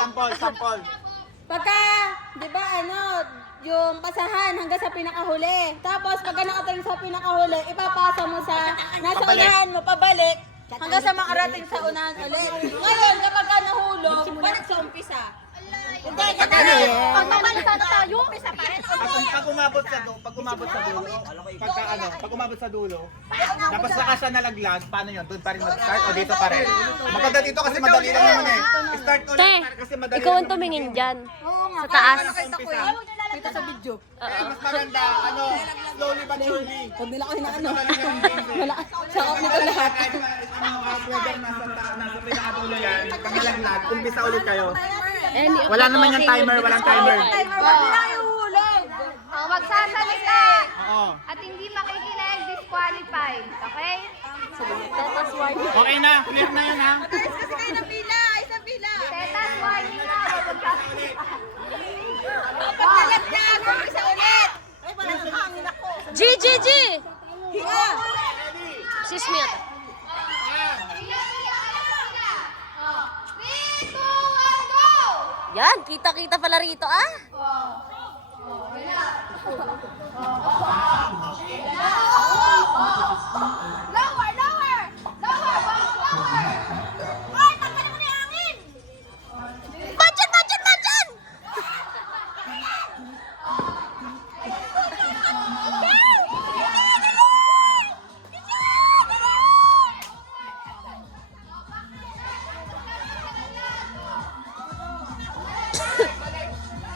Sample. Pagka, di ba, yung pasahan hanggang sa pinakahuli. Tapos, pagka nakataling sa pinakahuli, ipapasa mo sa nasa unahan mo, pabalik, hanggang sa makarating sa unahan ulit. Ngayon, kapag ka nahulog, balik sa umpisa. Hindi, pag mabalik sana tayo, umpisa pa rin. Pag umabot sa dulo, tapos saka siya nalaglag, paano yun? Doon pa rin mag-start o dito pa rin? Maganda dito kasi madali lang naman eh. Start ulit kasi madali. Ikaw ang tumingin dyan. Sa taas. Dito sa video. Mas maganda, slowly but surely. Huwag nila kasi na wala. Sa off nito lahat. Whether nasa pinakadulo yan, pag nalaglag, umpisa ulit kayo. Wala naman yung timer, walang timer. Huwag nila ihulog. Magsasalita Oo. at hindi makikinig, disqualified. Okay? Okay na, clear na yun ha. Kasi kayo ng pila, isang pila. Tetas warning na. Pag nalaglag, umpisa ulit. Ay, parang hangin ako. G! Hinga. Sis me ata. 3, 2, 1, go! Yan, kita-kita pala rito ah. Lower! Ay, tanggalin mo na yung hangin! Budget!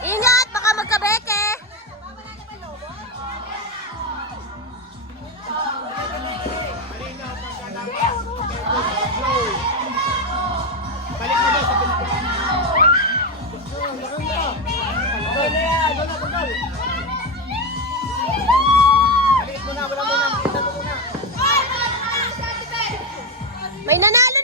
Ingat, baka magkabeke. Balik mo daw sa pinakadulo. Balik mo na, wala mo na. May nanalo.